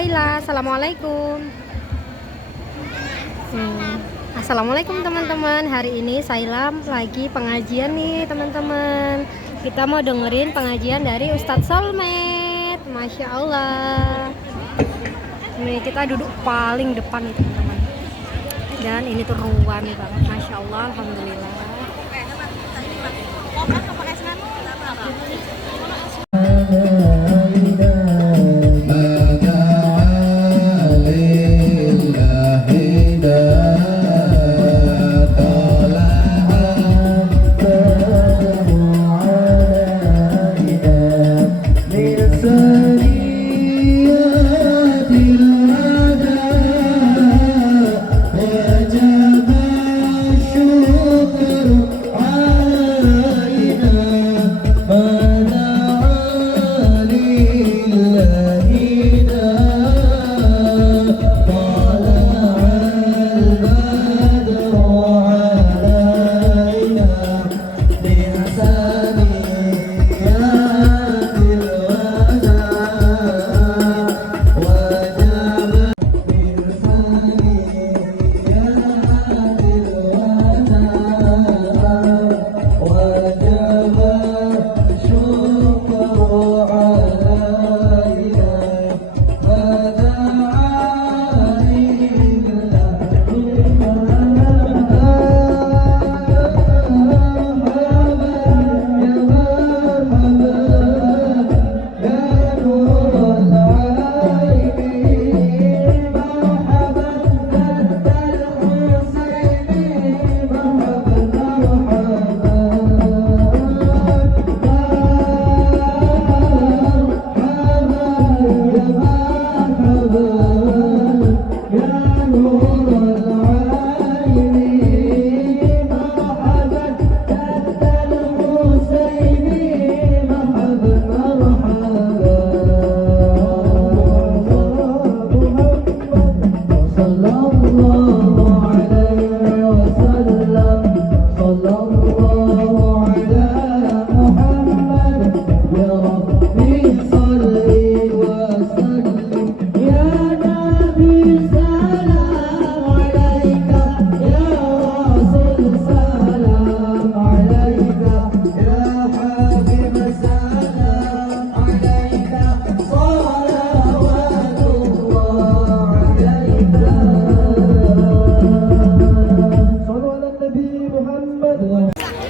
Laila. Assalamualaikum. Assalamualaikum teman-teman. Hari ini Saila lagi pengajian nih teman-teman. Kita mau dengerin pengajian dari Ustadz Solmed. Masya Allah. Nih kita duduk paling depan nih teman-teman. Dan ini tuh ruannya banget. Masya Allah. Alhamdulillah.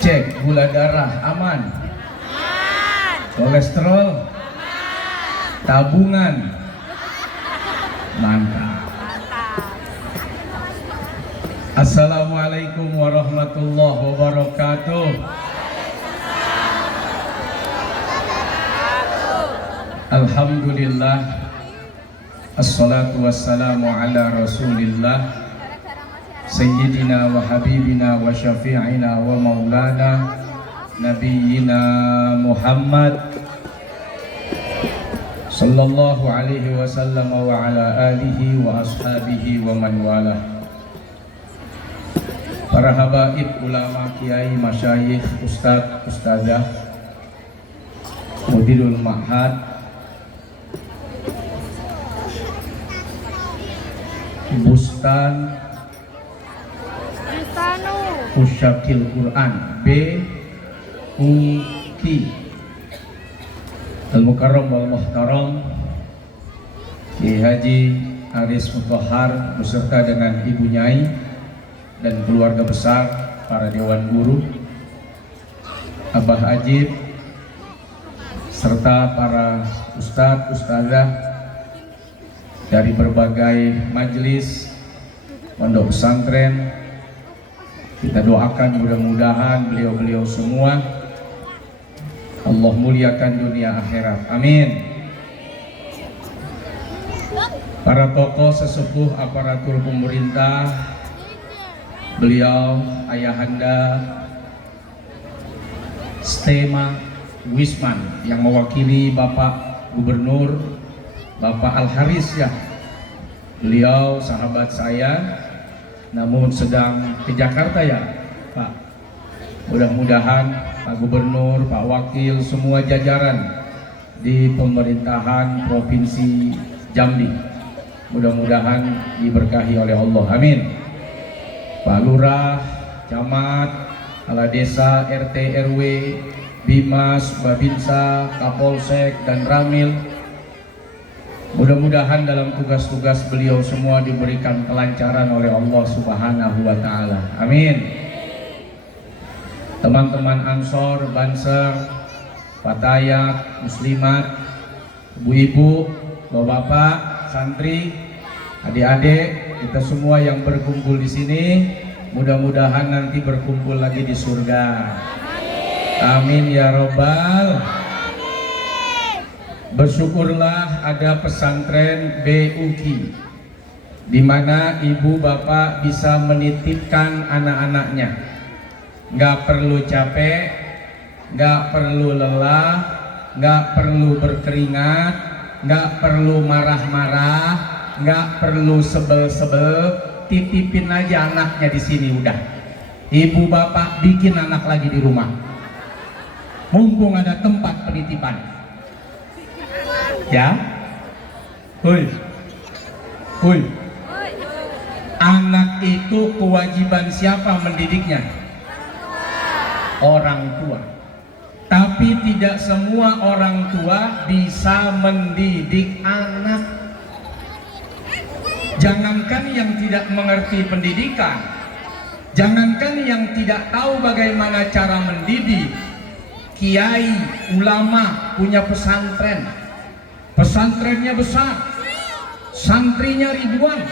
Cek gula darah aman, kolesterol tabungan mantap. Assalamualaikum warahmatullahi wabarakatuh. Alhamdulillah, assalatu wassalamu ala rasulillah Sayyidina wa habibina wa syafi'ina wa maulana Nabiyyina Muhammad sallallahu alaihi wasallam wa ala alihi wa ashabihi wa man wala. Para habaib, ulama, kiai, masyayikh, ustadz, ustazah, mudirul ma'had, bustan, Usyakil Quran, BUQ, Al-Mukarram wal Muhtaram, Kiai Haji Aris Mutahhar beserta dengan Ibu Nyai dan keluarga besar, para dewan guru, Abah Ajib, serta para ustadz, ustazah dari berbagai majelis pondok pesantren. Kita doakan mudah-mudahan beliau-beliau semua Allah muliakan dunia akhirat. Amin. Para tokoh sesepuh aparatur pemerintah, beliau ayahanda Stema Wisman yang mewakili Bapak Gubernur Bapak Al-Haris ya. Beliau sahabat saya, namun sedang ke Jakarta ya Pak. Mudah-mudahan Pak Gubernur, Pak Wakil, semua jajaran di pemerintahan Provinsi Jambi mudah-mudahan diberkahi oleh Allah, amin. Pak Lurah, Camat, Kepala Desa, RT, RW, Bimas, Babinsa, Kapolsek, dan Ramil, mudah-mudahan dalam tugas-tugas beliau semua diberikan kelancaran oleh Allah Subhanahu wa Ta'ala, amin. Teman-teman Ansor, Banser, Fatayat, Muslimat, ibu-ibu, bapak-bapak, santri, adik-adik, kita semua yang berkumpul di sini, mudah-mudahan nanti berkumpul lagi di surga. Amin ya robbal. Bersyukurlah ada pesantren BUQ, di mana ibu bapak bisa menitipkan anak-anaknya. Nggak perlu capek, nggak perlu lelah, nggak perlu berkeringat, nggak perlu marah-marah, nggak perlu sebel-sebel, titipin aja anaknya di sini udah. Ibu bapak bikin anak lagi di rumah, mumpung ada tempat penitipan. Ya, hui, hui. Anak itu kewajiban siapa mendidiknya? Orang tua. Tapi tidak semua orang tua bisa mendidik anak. Jangankan yang tidak mengerti pendidikan, jangankan yang tidak tahu bagaimana cara mendidik. Kiai, ulama punya pesantren, pesantrennya besar, santrinya ribuan.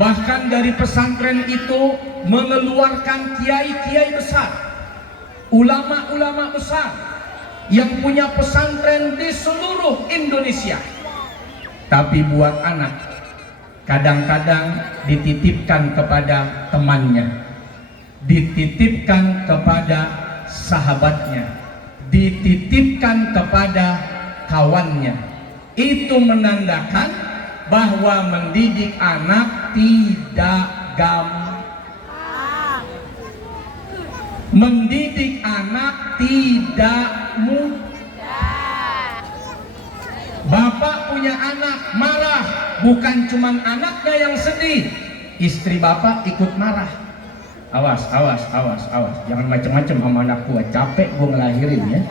Bahkan dari pesantren itu mengeluarkan kiai-kiai besar, ulama-ulama besar yang punya pesantren di seluruh Indonesia. Tapi buat anak, kadang-kadang dititipkan kepada temannya, dititipkan kepada sahabatnya, dititipkan kepada kawannya. Itu menandakan bahwa mendidik anak tidak gampang. Mendidik anak tidak mudah. Bapak punya anak marah, bukan cuma anaknya yang sedih, istri bapak ikut marah. Awas, awas, awas, awas, jangan macem-macem sama anak gua. Capek gua ngelahirin ya,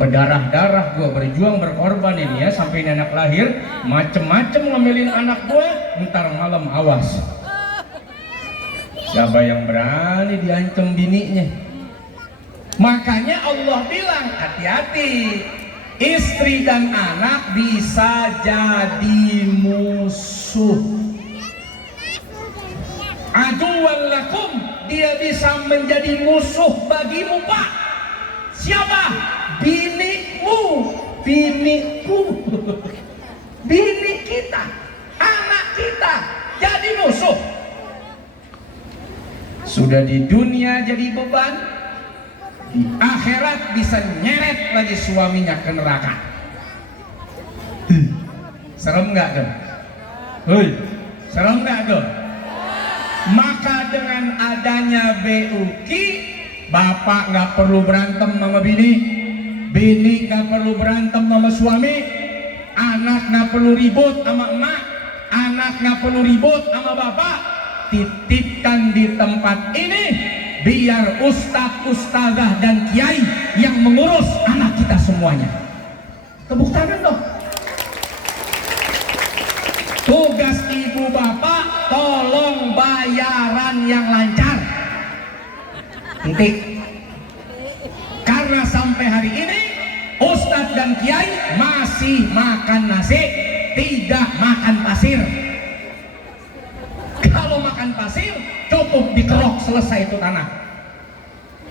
berdarah-darah gua berjuang berkorban ini ya, sampai ini anak lahir macem-macem ngomelin anak gua, ntar malam awas. Siapa yang berani diancam bininya? Makanya Allah bilang hati-hati, istri dan anak bisa jadi musuh. Aduwwan lakum, dia bisa menjadi musuh bagimu pak. Siapa? Binimu, biniku, bini kita, anak kita jadi musuh. Sudah di dunia jadi beban, di akhirat bisa nyeret lagi suaminya ke neraka. Serem nggak tuh? Serem nggak tuh? Maka dengan adanya BUQ, bapak nggak perlu berantem sama bini, bini nggak perlu berantem sama suami, anak nggak perlu ribut sama emak, anak nggak perlu ribut sama bapak. Titipkan di tempat ini, biar ustadz, ustazah dan kiai yang mengurus anak kita semuanya. Tepuk tangan dong. Tugas ibu bapak, tolong bayaran yang lancar. Titik. Karena sampai hari ini ustadz dan kiai masih makan nasi, tidak makan pasir. Kalau makan pasir cukup dikerok, selesai itu tanah.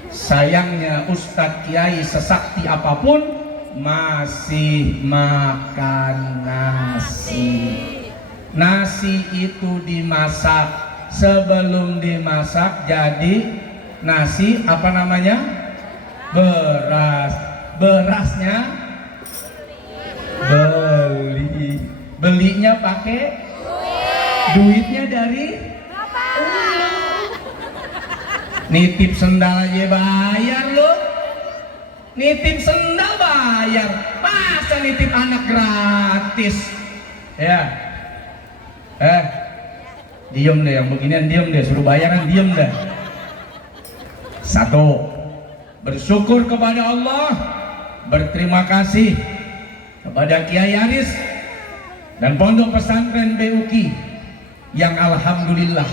Sayangnya ustadz kiai sesakti apapun masih makan nasi. Nasi itu dimasak, sebelum dimasak jadi nasi apa namanya? Beras. Berasnya belinya pakai duitnya dari nitip sendal aja bayar lo, nitip sendal bayar, masa nitip anak gratis ya? Diem deh, yang beginian diem deh, suruh bayaran diem deh. Satu, bersyukur kepada Allah, berterima kasih kepada Kiai Aris dan Pondok Pesantren BUQ yang alhamdulillah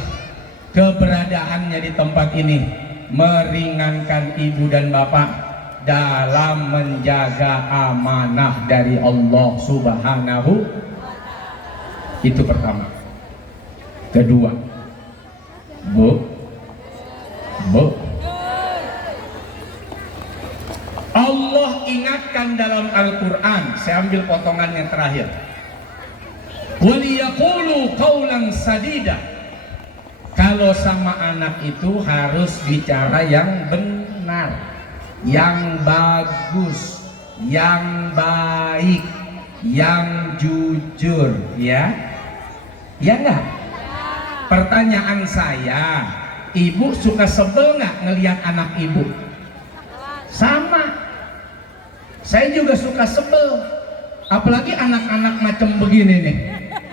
keberadaannya di tempat ini meringankan ibu dan bapak dalam menjaga amanah dari Allah Subhanahu. Itu pertama. Kedua, Bu, Allah ingatkan dalam Al-Quran. Saya ambil potongan yang terakhir. Waliyaqulu qawlan sadida. Kalau sama anak itu harus bicara yang benar, yang bagus, yang baik, yang jujur, ya? Ya enggak? Pertanyaan saya, ibu suka sebel nggak ngelihat anak ibu? Sama. Saya juga suka sebel. Apalagi anak-anak macam begini nih,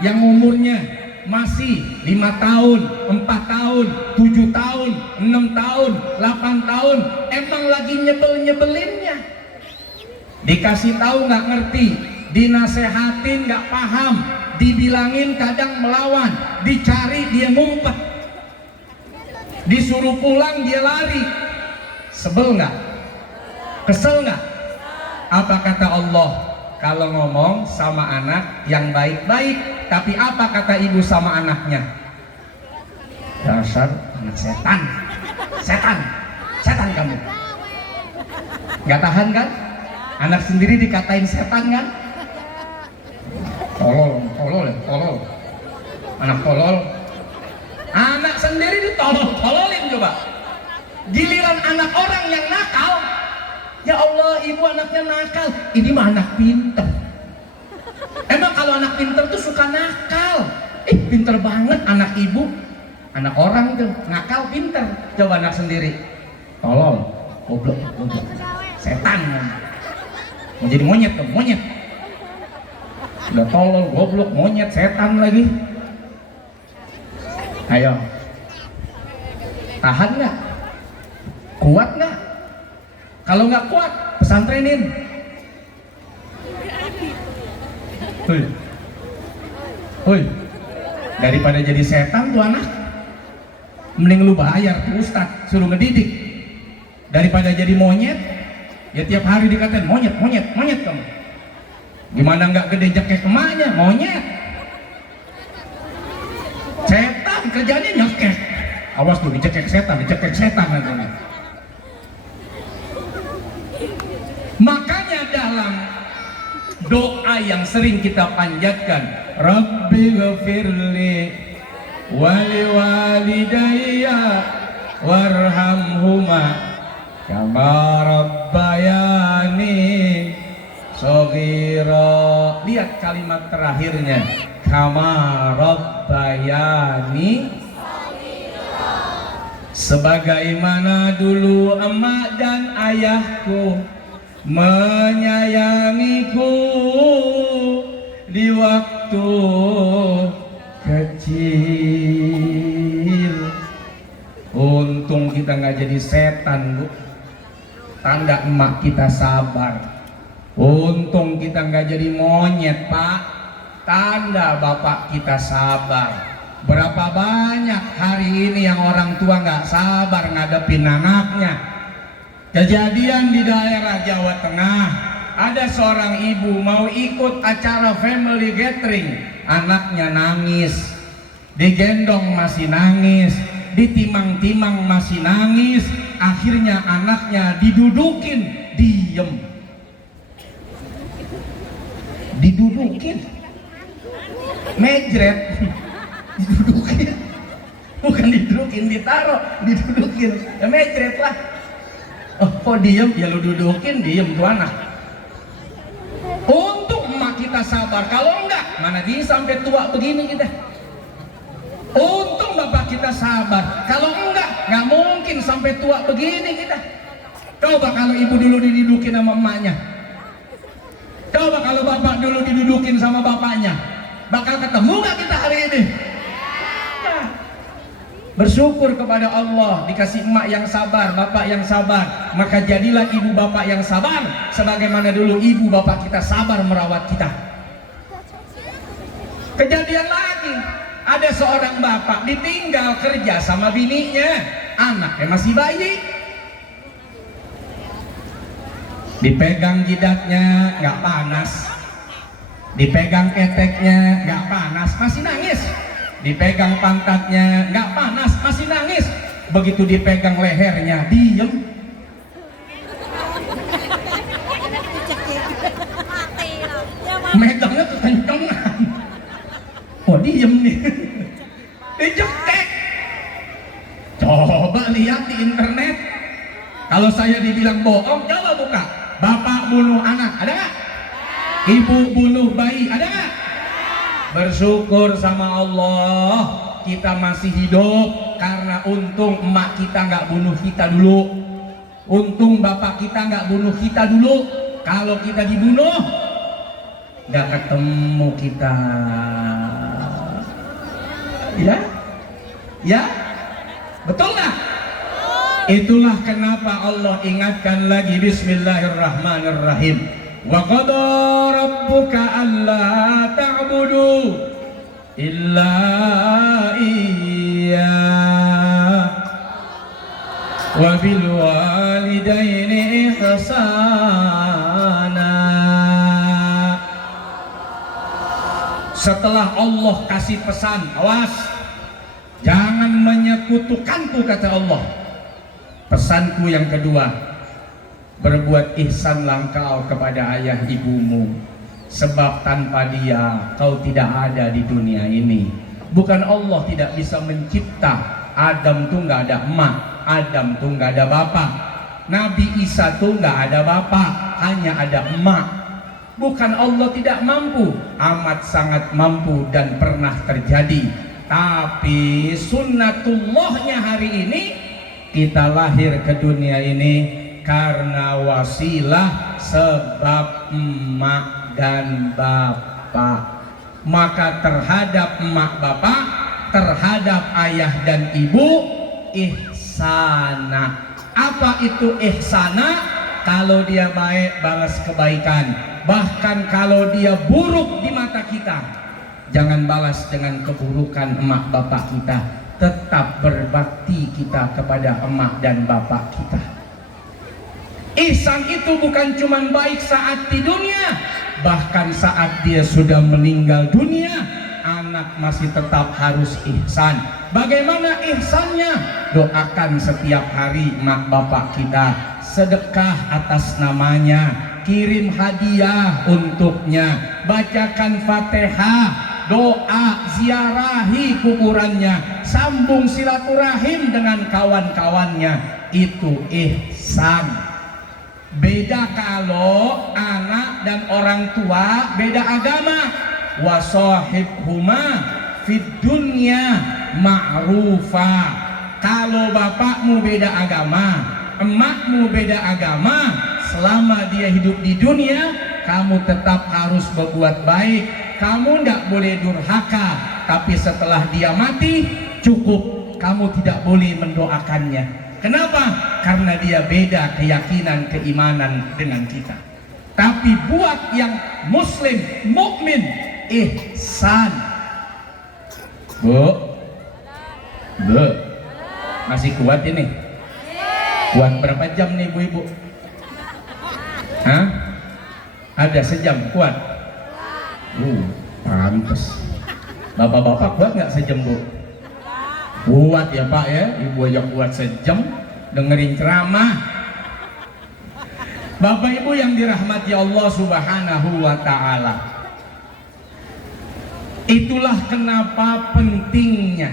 yang umurnya masih 5 tahun, 4 tahun, 7 tahun, 6 tahun, 8 tahun, emang lagi nyebel-nyebelinnya. Dikasih tahu nggak ngerti, dinasehatin nggak paham, dibilangin kadang melawan, dicari dia ngumpet, disuruh pulang dia lari. Sebel nggak? Kesel nggak? Apa kata Allah kalau ngomong sama anak yang baik-baik? Tapi apa kata ibu sama anaknya? Dasar anak setan, setan kamu. Nggak tahan kan? Anak sendiri dikatain setan kan? Tolol, anak tolol. Anak sendiri ditololin coba. Giliran anak orang yang nakal, ya Allah, ibu anaknya nakal. Ini mah anak pinter. Emang kalau anak pinter tuh suka nakal. Pinter banget anak ibu. Anak orang tuh nakal pinter. Coba anak sendiri tolol, goblok, setan. Mau jadi monyet tuh, monyet. Udah tolol, goblok, monyet, setan lagi. Ayo, tahan nggak? Kuat nggak? Kalau nggak kuat, pesantrenin. Hoi, daripada jadi setan tuh anak, mending lu bayar tuh ustad, suruh ngedidik. Daripada jadi monyet, ya tiap hari dikatain monyet kamu. Gimana nggak gede jekek emaknya, monyet. Setan kerjanya nyekek. Awas tuh dicekek setan nantinya. Makanya dalam doa yang sering kita panjatkan, Rabbi ghafirli wali walidayya warhamhuma kama rabbayani shaghira. Lihat kalimat terakhirnya, kama rabbayani shaghira. Sebagaimana dulu emak dan ayahku menyayangiku di waktu kecil. Untung kita nggak jadi setan, Bu. Tanda emak kita sabar. Untung kita nggak jadi monyet, Pak. Tanda bapak kita sabar. Berapa banyak hari ini yang orang tua nggak sabar ngadepin anaknya. Kejadian di daerah Jawa Tengah, ada seorang ibu mau ikut acara family gathering, anaknya nangis, digendong masih nangis, ditimang-timang masih nangis, akhirnya anaknya didudukin, diem, didudukin, mejret, didudukin, bukan didudukin, ditaruh, didudukin, ya mejret lah. Oh, kok diem? Ya lu dudukin, diem tuh anak. Untung emak kita sabar. Kalau enggak, mana bisa sampai tua begini kita. Untung bapak kita sabar. Kalau enggak, nggak mungkin sampai tua begini kita. Coba kalau ibu dulu didudukin sama emaknya. Coba kalau bapak dulu didudukin sama bapaknya. Bakal ketemu nggak kita hari ini? Bersyukur kepada Allah dikasih emak yang sabar, bapak yang sabar. Maka jadilah ibu bapak yang sabar, sebagaimana dulu ibu bapak kita sabar merawat kita. Kejadian lagi, ada seorang bapak ditinggal kerja sama bininya, anaknya masih bayi. Dipegang jidatnya nggak panas, dipegang keteknya nggak panas, masih nangis. Dipegang pantatnya nggak panas, masih nangis. Begitu dipegang lehernya, diem. Megangnya kekencengan. Oh, diem nih. Dicetek. Coba lihat di internet. Kalau saya dibilang bohong, coba buka. Bapak bunuh anak, ada nggak? Ibu bunuh bayi, ada nggak? Bersyukur sama Allah kita masih hidup, karena untung emak kita nggak bunuh kita dulu, untung bapak kita nggak bunuh kita dulu. Kalau kita dibunuh nggak ketemu kita, ya betul nggak? Itulah kenapa Allah ingatkan lagi, Bismillahirrahmanirrahim. Wa qada rabbuka alla ta'budu illa iyyah wa bil walidaini ihsana. Setelah Allah kasih pesan, awas jangan menyekutukanku, kata Allah. Pesanku yang kedua, berbuat ihsanlah engkau kepada ayah ibumu, sebab tanpa dia kau tidak ada di dunia ini. Bukan Allah tidak bisa mencipta, Adam tuh nggak ada emak, Adam tuh nggak ada bapak, Nabi Isa tuh nggak ada bapak, hanya ada emak. Bukan Allah tidak mampu, amat sangat mampu dan pernah terjadi. Tapi sunnatullahnya hari ini kita lahir ke dunia ini karena wasilah sebab emak dan bapak. Maka terhadap emak bapak, terhadap ayah dan ibu, ihsana. Apa itu ihsana? Kalau dia baik, balas kebaikan. Bahkan kalau dia buruk di mata kita, jangan balas dengan keburukan emak bapak kita. Tetap berbakti kita kepada emak dan bapak kita. Ihsan itu bukan cuma baik saat di dunia, bahkan saat dia sudah meninggal dunia, anak masih tetap harus ihsan. Bagaimana ihsannya? Doakan setiap hari emak bapak kita, sedekah atas namanya, kirim hadiah untuknya, bacakan Fatihah, doa, ziarahi kuburannya, sambung silaturahim dengan kawan-kawannya. Itu ihsan. Beda kalau anak dan orang tua beda agama. Wasahibhuma fid dunya ma'rufa. Kalau bapakmu beda agama, emakmu beda agama, selama dia hidup di dunia, kamu tetap harus berbuat baik. Kamu tidak boleh durhaka, tapi setelah dia mati cukup, kamu tidak boleh mendoakannya. Kenapa? Karena dia beda keyakinan, keimanan dengan kita. Tapi buat yang muslim, mukmin, ihsan. Bu, masih kuat ini? Kuat berapa jam nih ibu-ibu? Hah? Ada sejam kuat? Pantes. Bapak-bapak kuat nggak sejam, Bu? Kuat ya Pak ya, ibu aja kuat sejam dengerin ceramah. Bapak Ibu yang dirahmati Allah Subhanahu wa Ta'ala, itulah kenapa pentingnya.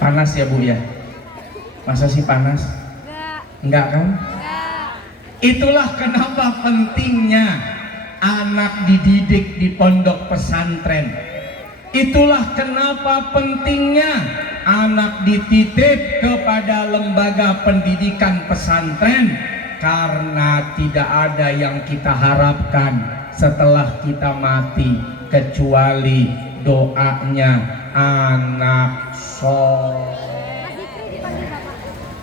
Panas ya Bu ya? Masa sih panas? Enggak kan? Itulah kenapa pentingnya anak dididik di pondok pesantren. Itulah kenapa pentingnya anak dititip kepada lembaga pendidikan pesantren, karena tidak ada yang kita harapkan setelah kita mati kecuali doanya anak soleh,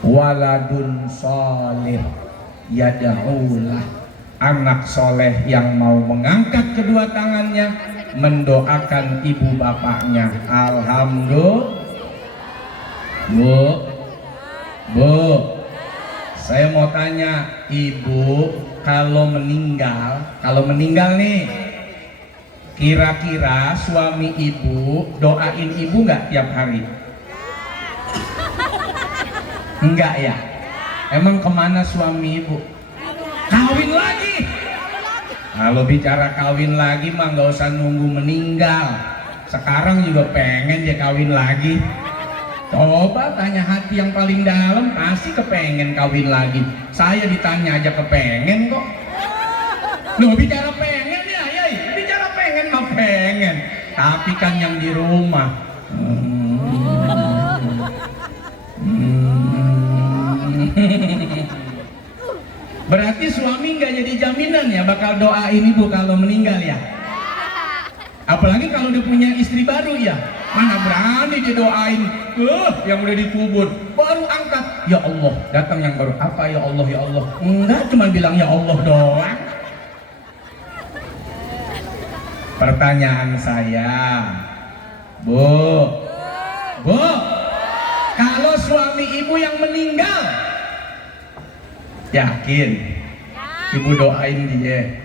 waladun soleh yad'ulah, anak soleh yang mau mengangkat kedua tangannya mendoakan ibu bapaknya. Alhamdulillah. Bu, saya mau tanya, ibu kalau meninggal nih, kira-kira suami ibu doain ibu nggak tiap hari? Enggak ya? Emang kemana suami ibu? Kawin lagi. Kalau bicara kawin lagi mah nggak usah nunggu meninggal. Sekarang juga pengen dia kawin lagi. Coba tanya hati yang paling dalam, pasti kepengen kawin lagi. Saya ditanya aja kepengen kok. Loh, bicara pengen ya, bicara pengen mah pengen. Tapi kan yang di rumah. Berarti suami nggak jadi jaminan ya bakal doain ibu kalau meninggal ya. Apalagi kalau dia punya istri baru ya. Mana berani dia doain yang udah dikubur, baru angkat ya Allah, datang yang baru, apa ya Allah, ya Allah. Enggak, cuma bilang ya Allah doang. Pertanyaan saya, Bu, kalau suami ibu yang meninggal, yakin ibu doain dia?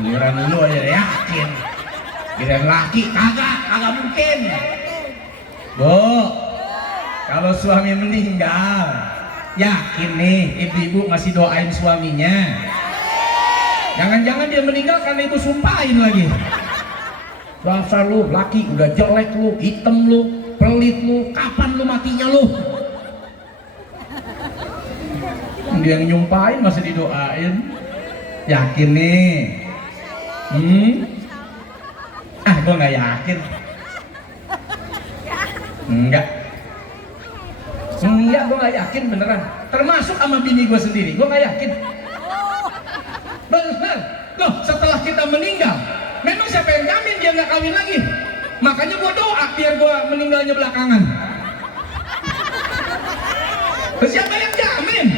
Giliran dulu aja yakin, giliran laki kagak mungkin. Bu, kalau suami meninggal, yakin nih ibu-ibu masih doain suaminya? Jangan-jangan dia meninggal karena ibu sumpahin lagi. Dasar lu laki udah jelek lu, hitam lu, pelit lu, kapan lu matinya lu? Dia yang nyumpahin masih didoain. Yakin nih? Gue nggak yakin. Enggak, gue nggak yakin beneran. Termasuk sama bini gue sendiri, gue nggak yakin. Bener, loh setelah kita meninggal, memang siapa yang jamin dia nggak kawin lagi? Makanya gue doa biar gue meninggalnya belakangan. Terus siapa yang jamin?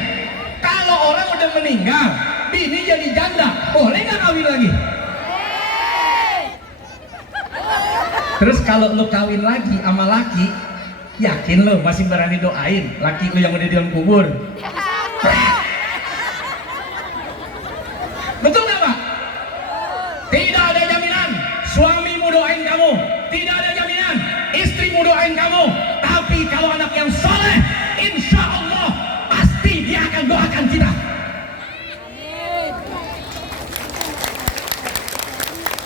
Kalau orang udah meninggal, bini jadi janda, boleh nggak kawin lagi? Terus kalau lu kawin lagi sama laki, yakin lu masih berani doain laki lu yang udah di dalam kubur? Betul nggak Pak? Tidak ada jaminan suamimu doain kamu, tidak ada jaminan istrimu doain kamu. Tapi kalau anak yang soleh, insya Allah pasti dia akan doakan kita.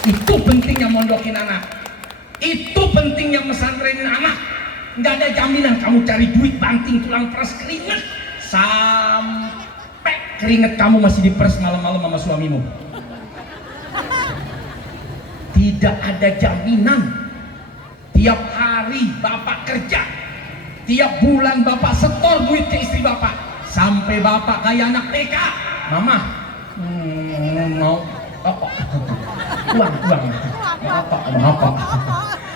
Itu pentingnya mondokin anak. Itu pentingnya mesantrenin anak. Nggak ada jaminan kamu cari duit banting tulang peras keringet sampai keringet kamu masih diperes malam-malam sama suamimu. Tidak ada jaminan. Tiap hari bapak kerja, tiap bulan bapak setor duit ke istri bapak, sampai bapak kayak anak TK. Mama mau uang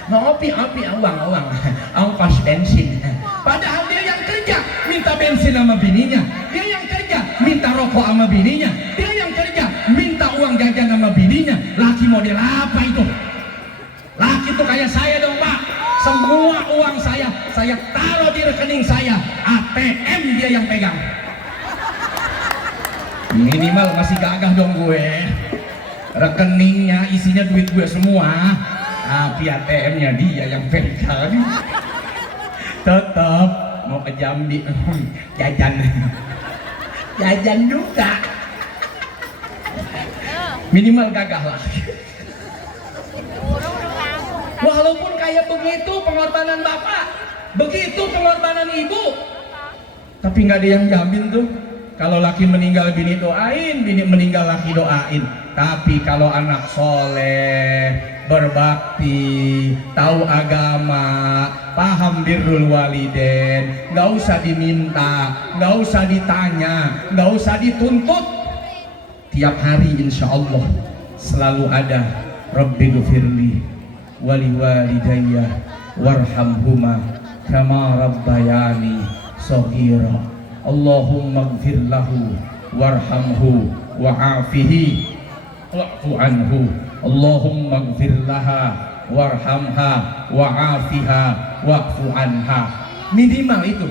ngopi uang pas bensin. Padahal dia yang kerja minta bensin sama bininya, dia yang kerja minta rokok sama bininya, dia yang kerja minta uang jajan sama bininya. Laki model apa itu? Laki itu kayak saya dong Pak. Semua uang saya taruh di rekening saya, ATM dia yang pegang. Minimal masih gagah dong gue. Rekeningnya isinya duit gue semua, tapi ATM-nya dia yang pegang. Tetap mau ke Jambi jajan juga, minimal gagah lah. Walaupun kayak begitu pengorbanan bapak, begitu pengorbanan ibu, tapi nggak ada yang jamin tuh. Kalau laki meninggal bini doain, bini meninggal laki doain. Tapi kalau anak soleh, berbakti, tahu agama, paham birrul waliden, nggak usah diminta, nggak usah ditanya, nggak usah dituntut. Tiap hari insya Allah selalu ada Rabbi ghfirli waliwalidayya warhamhuma kama rabbayani shaghira. Allahumma ighfir lahu warhamhu wa'afihi wa'fu anhu. Allahumma ighfir laha warhamha wa'afiha wa'fu anha. Minimal itu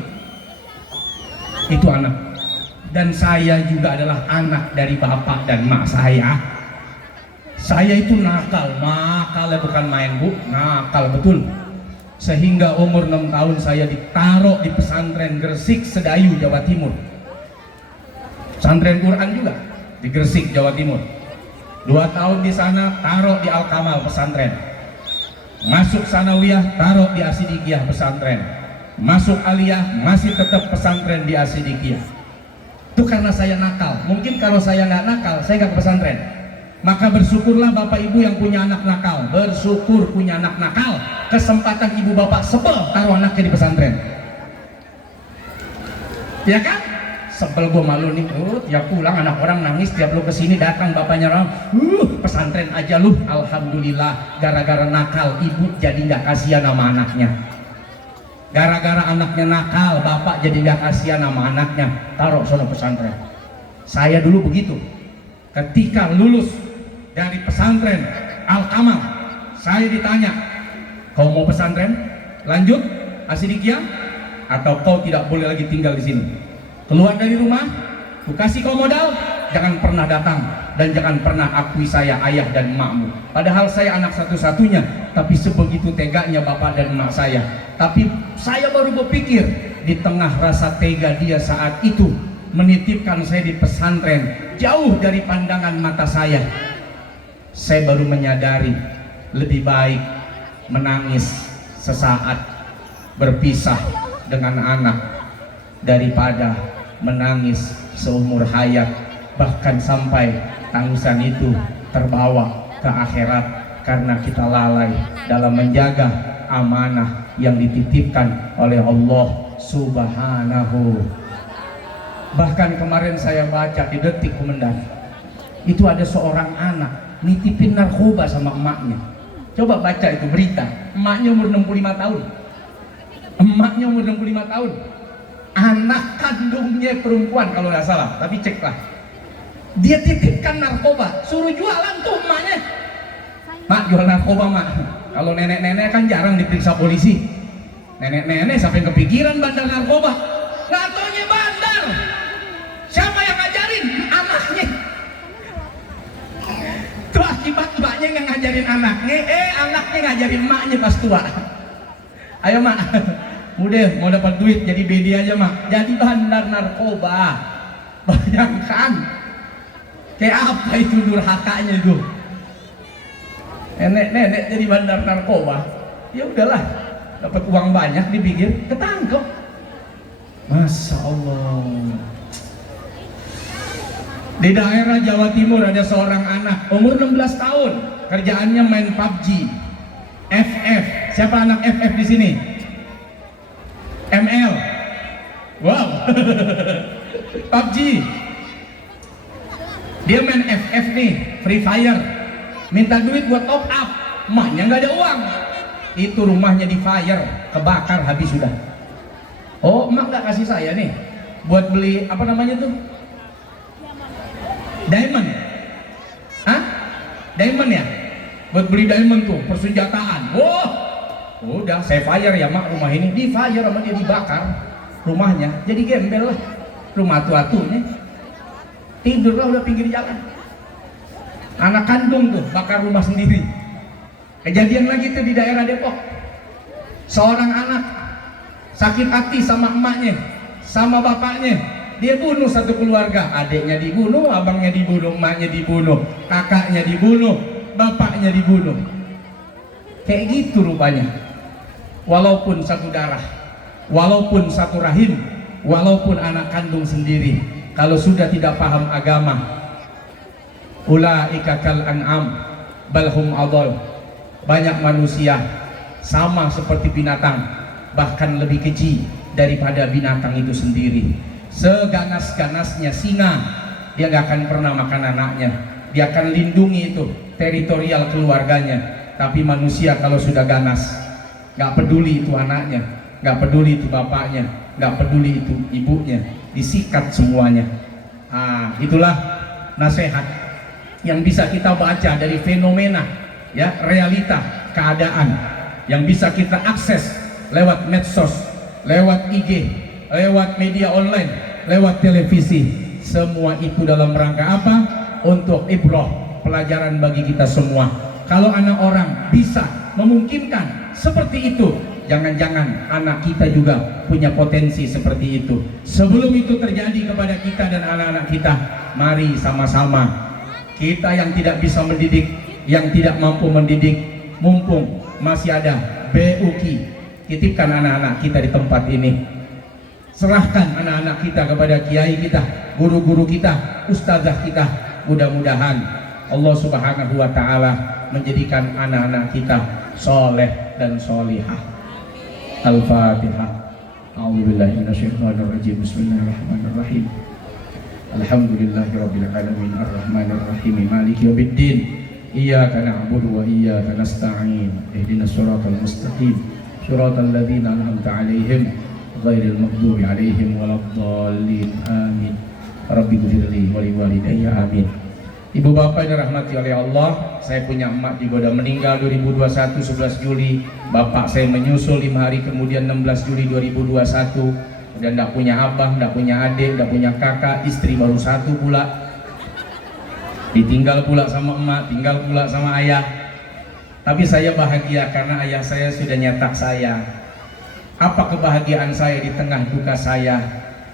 anak. Dan saya juga adalah anak dari bapak dan mak saya. Saya itu nakal bukan main bu, nakal betul. Sehingga umur 6 tahun saya ditaruh di pesantren Gresik, Sedayu, Jawa Timur. Pesantren Quran juga di Gresik, Jawa Timur. 2 tahun di sana taruh di Al Kamal pesantren. Masuk sanawiyah taruh di Asidikiyah pesantren. Masuk aliyah masih tetap pesantren di Asidikiyah. Itu karena saya nakal. Mungkin kalau saya nggak nakal, saya nggak ke pesantren. Maka bersyukurlah bapak ibu yang punya anak nakal. Bersyukur punya anak nakal. Kesempatan ibu bapak sebel taruh anaknya di pesantren. Ya kan? Sebel gue malu nih. Tiap pulang anak orang nangis, tiap lu kesini datang bapaknya orang. Pesantren aja lu. Alhamdulillah gara-gara nakal ibu jadi nggak kasihan sama anaknya. Gara-gara anaknya nakal, bapak jadi gak kasihan sama anaknya, taruh sono pesantren. Saya dulu begitu. Ketika lulus dari pesantren Al Kamal, saya ditanya, kau mau pesantren? Lanjut Asidikiyah? Atau kau tidak boleh lagi tinggal di sini? Keluar dari rumah, ku kasih kau modal, jangan pernah datang dan jangan pernah akui saya ayah dan emakmu. Padahal saya anak satu-satunya, tapi sebegitu teganya bapak dan emak saya. Tapi saya baru berpikir, di tengah rasa tega dia saat itu menitipkan saya di pesantren jauh dari pandangan mata saya baru menyadari lebih baik menangis sesaat berpisah dengan anak daripada menangis seumur hayat, bahkan sampai tangisan itu terbawa ke akhirat karena kita lalai dalam menjaga amanah yang dititipkan oleh Allah Subhanahu. Bahkan kemarin saya baca di Detik Komendan, itu ada seorang anak nitipin narkoba sama emaknya. Coba baca itu berita, emaknya umur 65 tahun. Emaknya umur 65 tahun. Anak kandungnya perempuan kalau nggak salah, tapi ceklah. Dia titipkan narkoba, suruh jualan tuh emaknya. Mak, jual narkoba mak. Kalau nenek-nenek kan jarang diperiksa polisi. Nenek-nenek sampai kepikiran bandar narkoba. Nggak taunya bandar. Siapa yang ngajarin? Anaknya. Itu akibat mbaknya yang ngajarin anaknya. Anaknya ngajarin emaknya pas tua. Ayo mak, udah mau dapat duit jadi BD aja mak. Jadi bandar narkoba. Bayangkan. Kayak apa itu durhakanya itu. Nenek-nenek jadi bandar narkoba, ya udahlah, dapat uang banyak dipikir ketangkep. Masya Allah. Di daerah Jawa Timur ada seorang anak umur 16 tahun, kerjaannya main PUBG, FF. Siapa anak FF di sini? ML. Wow. PUBG. Dia main FF nih, Free Fire. Minta duit buat top up, emaknya nggak ada uang. Itu rumahnya di fire, kebakar habis sudah. Oh, emak nggak kasih saya nih buat beli apa namanya tuh? Diamond. Hah? Diamond ya? Buat beli diamond tuh, persenjataan. Wah, udah saya fire ya mak rumah ini. Di fire sama dia dibakar rumahnya, jadi gembel lah. Rumah tua-tuanya tidurlah udah pinggir jalan. Anak kandung tuh bakar rumah sendiri. Kejadian lagi tuh di daerah Depok. Seorang anak sakit hati sama emaknya, sama bapaknya. Dia bunuh satu keluarga. Adiknya dibunuh, abangnya dibunuh, emaknya dibunuh, kakaknya dibunuh, bapaknya dibunuh. Kayak gitu rupanya. Walaupun satu darah, walaupun satu rahim, walaupun anak kandung sendiri, kalau sudah tidak paham agama, ulaika kal an'am balhum adall. Banyak manusia sama seperti binatang, bahkan lebih keji daripada binatang itu sendiri. Seganas-ganasnya singa, dia gak akan pernah makan anaknya. Dia akan lindungi itu teritorial keluarganya. Tapi manusia kalau sudah ganas, nggak peduli itu anaknya, nggak peduli itu bapaknya, nggak peduli itu ibunya, disikat semuanya. Itulah nasihat yang bisa kita baca dari fenomena, ya, realita keadaan yang bisa kita akses lewat medsos, lewat IG, lewat media online, lewat televisi. Semua itu dalam rangka apa? Untuk ibrah, pelajaran bagi kita semua. Kalau anak orang bisa memungkinkan seperti itu, jangan-jangan anak kita juga punya potensi seperti itu. Sebelum itu terjadi kepada kita dan anak-anak kita, mari sama-sama kita yang tidak bisa mendidik, yang tidak mampu mendidik, mumpung masih ada BUKI, titipkan anak-anak kita di tempat ini. Serahkan anak-anak kita kepada kiai kita, guru-guru kita, ustazah kita. Mudah-mudahan Allah Subhanahu wa ta'ala menjadikan anak-anak kita soleh dan solihah. Al-Fatihah. A'udzubillahi minasyaitonirrajim. Bismillahirrahmanirrahim. Alhamdulillahirabbil alamin arrahmanir rahim maliki yaumiddin. Iyyaka na'budu wa iyyaka nasta'in. Ihdinas siratal mustaqim. Siratal ladzina an'amta 'alaihim ghairil maghdubi 'alaihim waladdallin. Amin. Rabbighfirli wa liwalidayya. Amin. Ibu bapak yang dirahmati oleh Allah, saya punya emak juga udah meninggal 2021 11 Juli. Bapak saya menyusul 5 hari kemudian 16 Juli 2021. Dan tidak punya abah, tidak punya adik, tidak punya kakak, istri baru 1 pula. Ditinggal pula sama emak, tinggal pula sama ayah. Tapi saya bahagia karena ayah saya sudah nyetak saya. Apa kebahagiaan saya di tengah duka saya?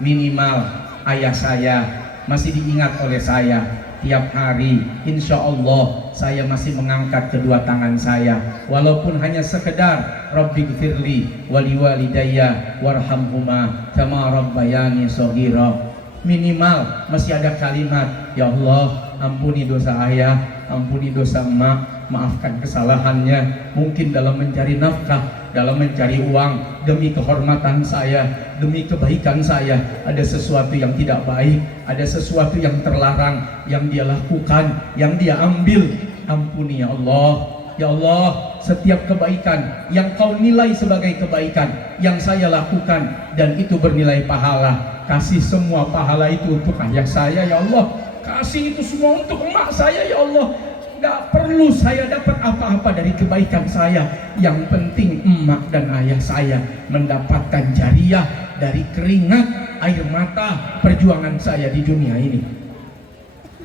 Minimal ayah saya masih diingat oleh saya. Tiap hari, insya Allah saya masih mengangkat kedua tangan saya, walaupun hanya sekedar Rabbighfirli wali walidayya warhamhuma kama rabbayani shaghira. Minimal masih ada kalimat, ya Allah ampuni dosa ayah, ampuni dosa emak, maafkan kesalahannya. Mungkin dalam mencari nafkah, dalam mencari uang, demi kehormatan saya, demi kebaikan saya, ada sesuatu yang tidak baik, ada sesuatu yang terlarang, yang dia lakukan, yang dia ambil. Ampuni ya Allah. Ya Allah, setiap kebaikan yang kau nilai sebagai kebaikan yang saya lakukan dan itu bernilai pahala, kasih semua pahala itu untuk ayah saya ya Allah. Kasih itu semua untuk emak saya ya Allah. Gak perlu saya dapat apa-apa dari kebaikan saya. Yang penting emak dan ayah saya mendapatkan jariah dari keringat, air mata, perjuangan saya di dunia ini.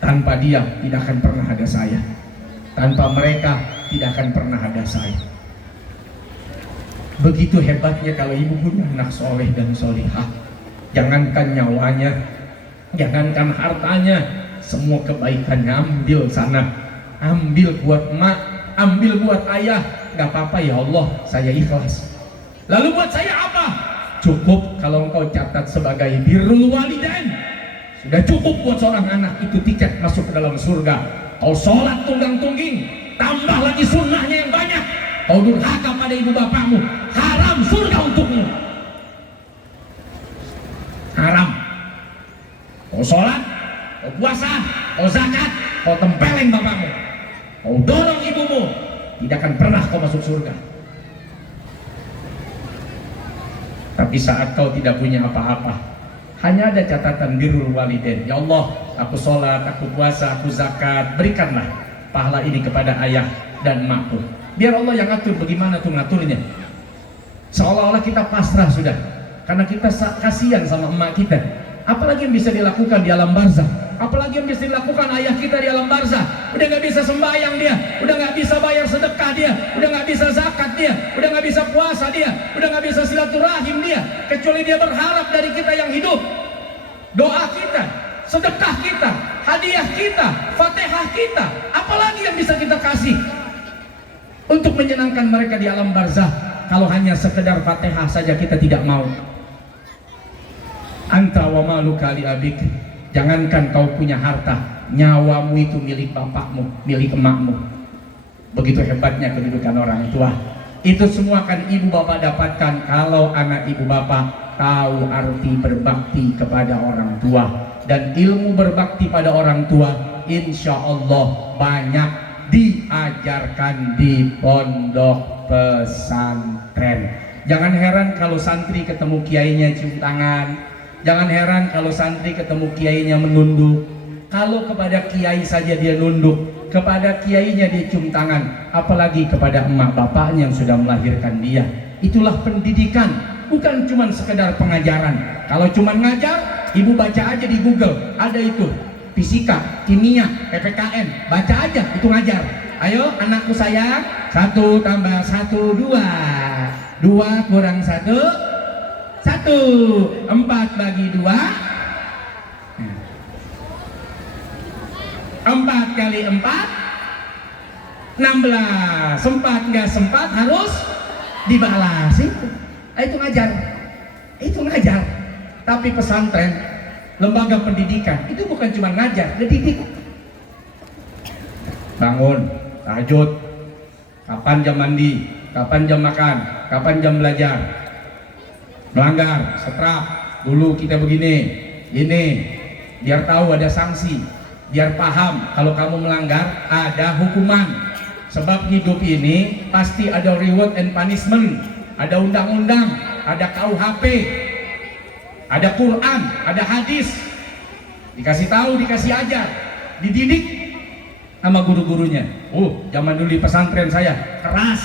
Tanpa dia tidak akan pernah ada saya. Tanpa mereka tidak akan pernah ada saya. Begitu hebatnya kalau ibu punya anak soleh dan solihah. Jangankan nyawanya, jangankan hartanya, semua kebaikannya ambil sana. Ambil buat emak, ambil buat ayah. Gak apa-apa ya Allah, saya ikhlas. Lalu buat saya apa? Cukup kalau engkau catat sebagai birrul walidain. Sudah cukup buat seorang anak itu tiket masuk ke dalam surga. Kau sholat tunggang-tungging, tambah lagi sunnahnya yang banyak. Kau durhaka pada ibu bapakmu, haram surga untukmu. Haram. Kau sholat, kau puasa, kau zakat, kau tempeleng bapakmu, kau dorong ibumu, tidak akan pernah kau masuk surga. Tapi saat kau tidak punya apa-apa, hanya ada catatan birrul walidain. Ya Allah, aku sholat, aku puasa, aku zakat, berikanlah pahala ini kepada ayah dan emakku. Biar Allah yang atur, bagaimana tuh ngaturnya. Seolah-olah kita pasrah sudah, karena kita kasihan sama emak kita. Apalagi yang bisa dilakukan di alam barzah, apalagi yang bisa dilakukan ayah kita di alam barzah. Udah gak bisa sembahyang dia, udah gak bisa bayar sedekah dia, udah gak bisa zakat dia, udah gak bisa puasa dia, udah gak bisa silaturahim dia, kecuali dia berharap dari kita yang hidup. Doa kita, sedekah kita, hadiah kita, fatihah kita, apalagi yang bisa kita kasih untuk menyenangkan mereka di alam barzah. Kalau hanya sekedar fatihah saja kita tidak mau. Anta wa maluka li abik. Jangankan kau punya harta, nyawamu itu milik bapakmu, milik emakmu. Begitu hebatnya kedudukan orang tua. Itu semua kan ibu bapak dapatkan kalau anak ibu bapak tahu arti berbakti kepada orang tua. Dan ilmu berbakti pada orang tua, insya Allah banyak diajarkan di pondok pesantren. Jangan heran kalau santri ketemu kiainya cium tangan. Jangan heran kalau santri ketemu kiainya menunduk. Kalau kepada kiai saja dia nunduk, kepada kiainya dia cium tangan, apalagi kepada emak bapaknya yang sudah melahirkan dia. Itulah pendidikan, bukan cuma sekedar pengajaran. Kalau cuma ngajar, ibu baca aja di Google, ada itu fisika, kimia, PPKN, baca aja, itu ngajar. Ayo anakku sayang, 1 tambah 1 2, 2 kurang 1 1, 4 bagi 2, 4 kali 4 16, sempat nggak sempat harus dibalas. Itu ngajar, itu ngajar. Tapi pesantren, lembaga pendidikan itu bukan cuma ngajar, dididik. Bangun, tahajud, kapan jam mandi, kapan jam makan, kapan jam belajar. Melanggar, setrap, dulu kita begini, ini, biar tahu ada sanksi, biar paham kalau kamu melanggar ada hukuman. Sebab hidup ini pasti ada reward and punishment, ada undang-undang, ada KUHP, ada Quran, ada hadis. Dikasih tahu, dikasih ajar, dididik sama guru-gurunya. Zaman dulu di pesantren saya keras,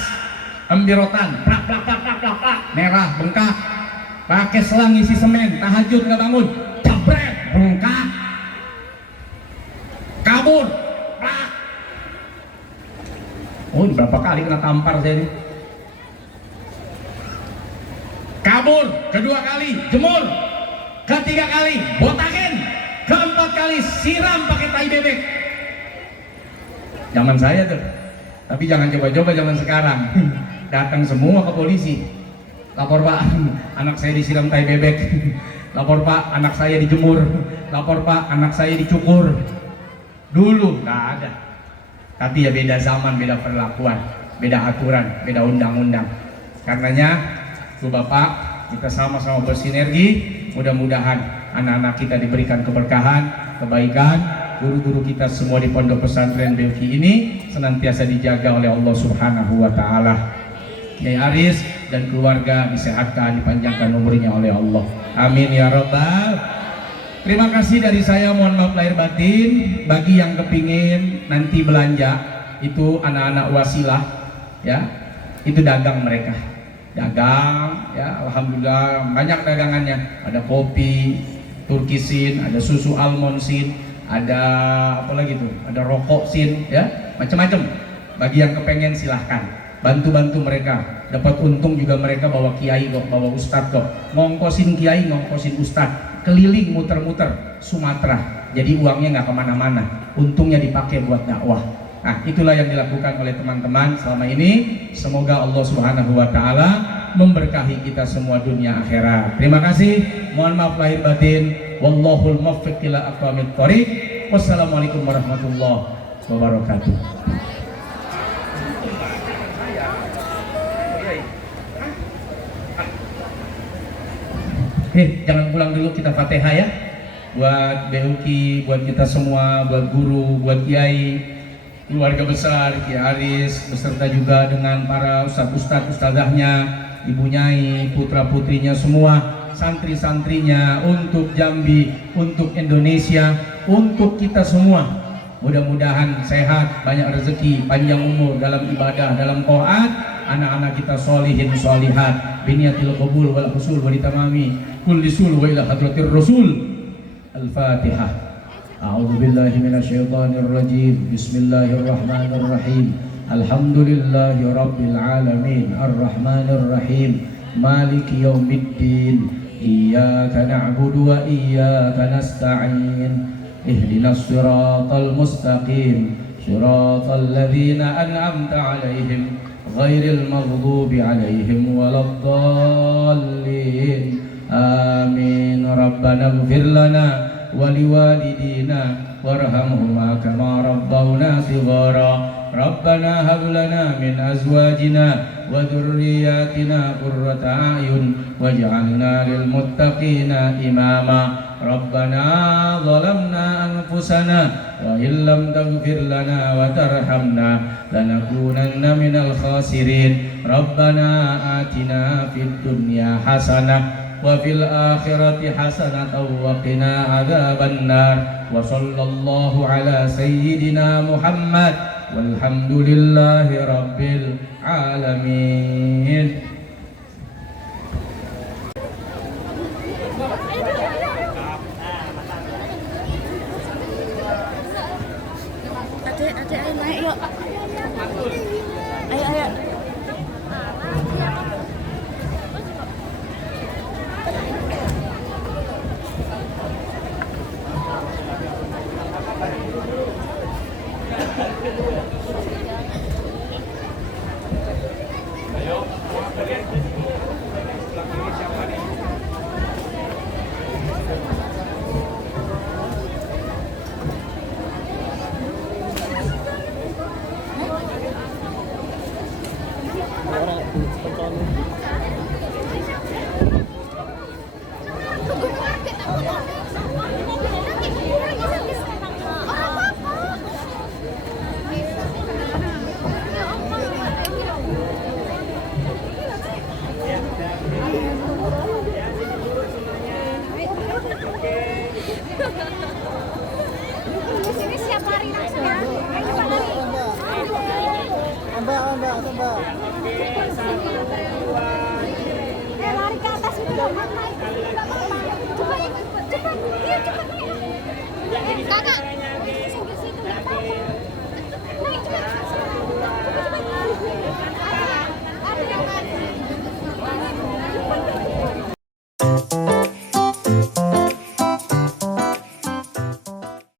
embirotan, plak plak plak plak plak, plak, merah bengkak, pakai selang isi semen, tahajud nggak bangun, jebret bengkak, kabur, plak. Berapa kali kena tampar saya ini. Kabur, kedua kali jemur, ketiga kali botakin, keempat kali siram pakai tai bebek. Zaman saya tuh. Tapi jangan coba-coba zaman sekarang. Datang semua ke polisi. Lapor Pak, anak saya disiram tai bebek. Lapor Pak, anak saya dijemur. Lapor Pak, anak saya dicukur. Dulu nggak ada. Tapi ya beda zaman, beda perlakuan, beda aturan, beda undang-undang. Karenanya, Bu Bapak, kita sama-sama bersinergi. Mudah-mudahan anak-anak kita diberikan keberkahan, kebaikan. Guru-guru kita semua di pondok pesantren BUQ ini senantiasa dijaga oleh Allah Subhanahu wa Ta'ala. Kiai Aris dan keluarga disehatkan, dipanjangkan umurnya oleh Allah. Amin ya Rabbal. Terima kasih dari saya, mohon maaf lahir batin. Bagi yang kepingin nanti belanja, itu anak-anak wasilah, ya, itu dagang mereka, dagang, ya, alhamdulillah banyak dagangannya. Ada kopi Turkisin, ada susu almondsin, ada apa lagi tuh, ada rokok sin, ya, macam-macam. Bagi yang kepengen silahkan, bantu-bantu mereka, dapat untung juga mereka. Bawa kiai kok, bawa ustadz kok, ngongkosin kiai, ngongkosin ustadz, keliling muter-muter Sumatera, jadi uangnya nggak kemana-mana, untungnya dipakai buat dakwah. Nah, itulah yang dilakukan oleh teman-teman selama ini. Semoga Allah Subhanahu wa Ta'ala memberkahi kita semua dunia akhirat. Terima kasih, mohon maaf lahir batin. Wallahul muwaffiq ila aqwamit thoriq. Wassalamualaikum warahmatullahi wabarakatuh. Jangan pulang dulu, kita Fatihah ya. Buat BUQ, buat kita semua, buat guru, buat kiai, keluarga besar Kiai Aris, beserta juga dengan para ustadz-ustadz, ustadzahnya, ibu nyai, putra-putrinya semua, santri-santrinya, untuk Jambi, untuk Indonesia, untuk kita semua. Mudah-mudahan sehat, banyak rezeki, panjang umur dalam ibadah, dalam taat. Anak-anak kita solihin solihat, biniyatil qabul wal husul wal tamami kulli sul wa ila hadratir rasul. Al-Fatihah. A'udzu billahi minasyaitonir rajim. Bismillahirrahmanirrahim. Alhamdulillahi rabbil alamin, arrahmanir rahim, maliki yaumiddin. Iyyaka na'budu wa iyyaka nasta'in. Ihdinas siratal mustaqim, siratal ladzina an'amta 'alaihim ghairil maghdubi 'alaihim waladdallin. Amin. Rabbana ighfir lana wa liwalidina warhamhuma kama rabbawna shighara. Rabbana hab lana min azwajina wa dhurriyyatina qurrata a'yun waj'alna lil muttaqina imama. ربنا ظلمنا أنفسنا وإن لم تغفر لنا وترحمنا لنكونن من الخاسرين ربنا آتنا في الدنيا حسنة وفي الآخرة حسنة وقنا عذاب النار وصلى الله على سيدنا محمد والحمد لله رب العالمين. Adik ayo naik yuk. Ayo. Orang